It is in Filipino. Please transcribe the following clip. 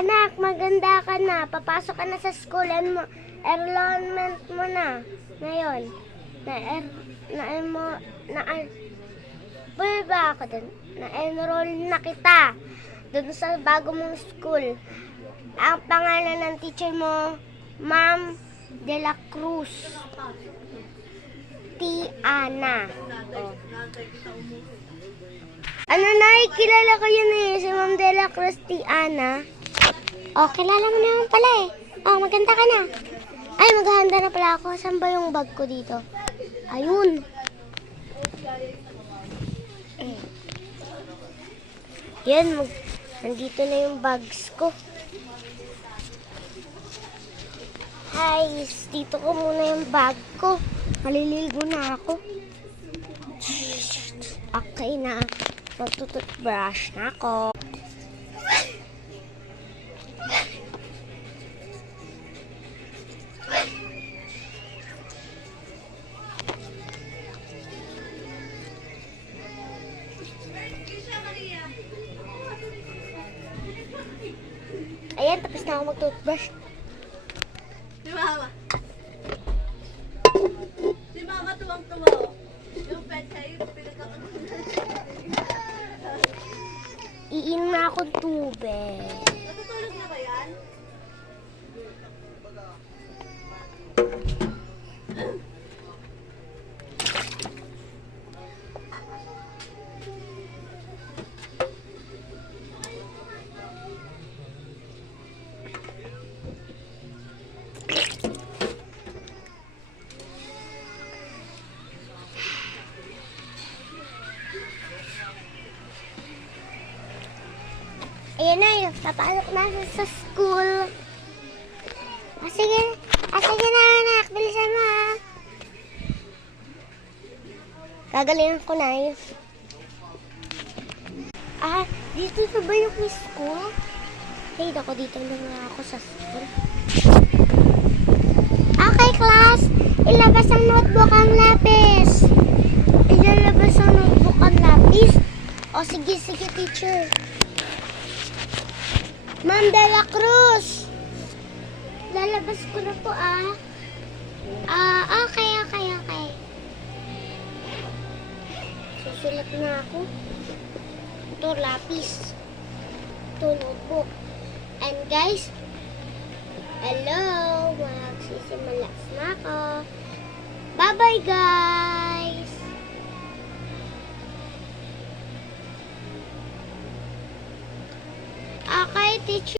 Anak, maganda ka na. Papasok ka na sa school. Enrollment mo na. Ngayon. Ba ako dun? Na-enroll na kita. Doon sa bago mong school. Ang pangalan ng teacher mo, Ma'am De La Cruz. Tiana. Oh. Ano na, kilala ko yun eh. Si Ma'am De La Cruz, Tiana. Oh, kilala mo naman pala eh. Oh, maganda ka na. Ay, maghahanda na pala ako. Saan ba yung bag ko dito? Ayun. Yan, nandito na yung bags ko. Hi, dito ko muna yung bag ko. Maliligo na ako. Okay na. Magtututbrush na ako. Ayan, tapos na ako mag-toothbrush. Si Mama. Si Mama tuwang-tuwa. Yung pet kayo, pinagkakagulan. Iinom na akong tubig. Natutulog na ba yan? Ayan na yun, papasok na sa school. Sige na anak, bilisan mo ha. Gagalingan ko na yun. Dito na ba yung school? Hey, ako dito na ako sa school. Okay, class. Ilabas ang notebook ang lapis. Ilalabas ang notebook ang lapis. O, sige, teacher. Ma'am De La Cruz. Lalabas ko na po okay. Susulat na ako. Ito, lapis. Ito, notebook. And guys, hello. Magsisimulas na ako. Bye-bye, guys. Okay, teacher.